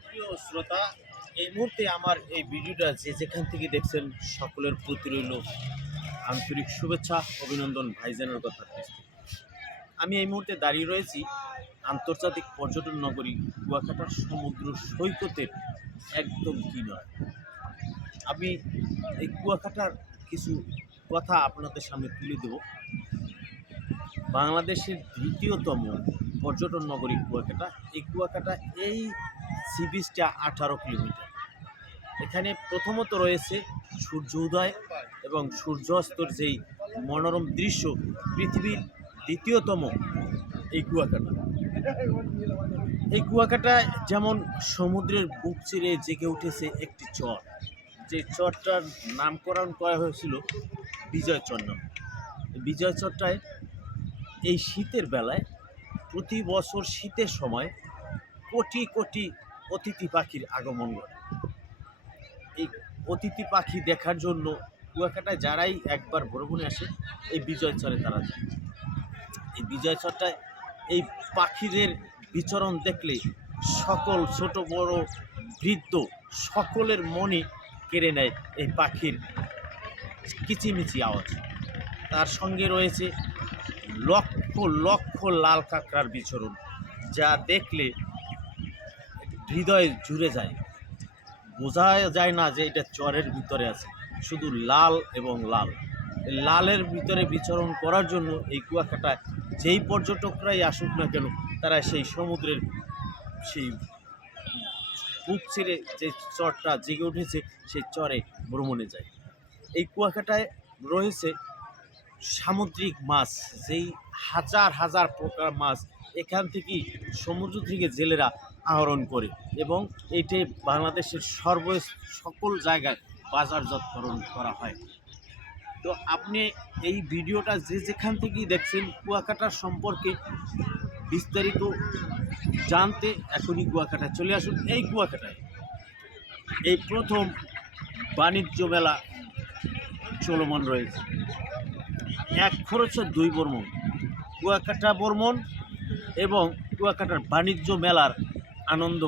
সুপ্রিয় শ্রোতা, এই মুহূর্তে আমার এই ভিডিওটা যে যেখান থেকে দেখছেন সকলের প্রতি রইল আন্তরিক শুভেচ্ছা, অভিনন্দন ভাইজানের কথা আমি এই মুহূর্তে দাঁড়িয়ে রয়েছি আন্তর্জাতিক পর্যটন নগরী কুয়াকাটার সমুদ্র সৈকতের একদম কিনার। আমি এই কুয়াকাটার কিছু কথা আপনাদের সামনে তুলে দেব। বাংলাদেশের দ্বিতীয়তম পর্যটন নগরী কুয়াকাটা। এই কুয়াকাটা এই সি বিচটা আঠারো কিলোমিটার। এখানে প্রথমত রয়েছে সূর্য উদয় এবং সূর্যাস্তর যেই মনোরম দৃশ্য, পৃথিবীর দ্বিতীয়তম এই কুয়াকাটা। এই কুয়াকাটা যেমন সমুদ্রের বুক চিরে জেগে উঠেছে একটি চর। যে চরটার নামকরণ করা হয়েছিল বিজয় চর নাম এই বিজয় চরটায় এই শীতের বেলায় প্রতি বছর শীতের সময় কোটি কোটি অতিথি পাখির আগমন ঘটে। এই অতিথি পাখি দেখার জন্য কুয়াকাটায় যারাই একবার ভ্রমণে আসে, এই বিজয় চরে তারা যায়। এই বিজয় চরটায় এই পাখিদের বিচরণ দেখলে সকল ছোট, বড়, বৃদ্ধ সকলের মনে কেড়ে নেয় এই পাখির কিচিমিচি আওয়াজ। তার সঙ্গে রয়েছে লক্ষ লক্ষ লাল কাঁকড়ার বিচরণ, যা দেখলে হৃদয় জুড়ে যায়। বোঝা যায় না যে এটা চরের ভিতরে আছে। শুধু লাল এবং লাল। লালের ভিতরে বিচরণ করার জন্য এই কুয়াকাটায় যেই পর্যটকরাই আসুক না কেন, তারা সেই সমুদ্রের সেই বুক ছেড়ে যে চরটা জেগে উঠেছে, সেই চরে ভ্রমণে যায়। এই কুয়াকাটায় রয়েছে সামুদ্রিক মাছ, যেই হাজার হাজার প্রকার মাছ। এখান থেকেই সমুদ্র থেকে জেলেরা আহরণ করে এবং এইটাই বাংলাদেশের সর্ব সকল জায়গায় বাজারজাতকরণ করা হয়। তো আপনি এই ভিডিওটা যে যেখান থেকেই দেখছেন কুয়াকাটা সম্পর্কে বিস্তারিত জানতে এখনই কুয়াকাটা চলে আসুন এই কুয়াকাটায়। এই প্রথম বাণিজ্য মেলা চলমান রয়েছে। এক খরচে দুই বর্মন। কুয়াকাটা বর্মন এবং কুয়াকাটার বাণিজ্য মেলার আনন্দ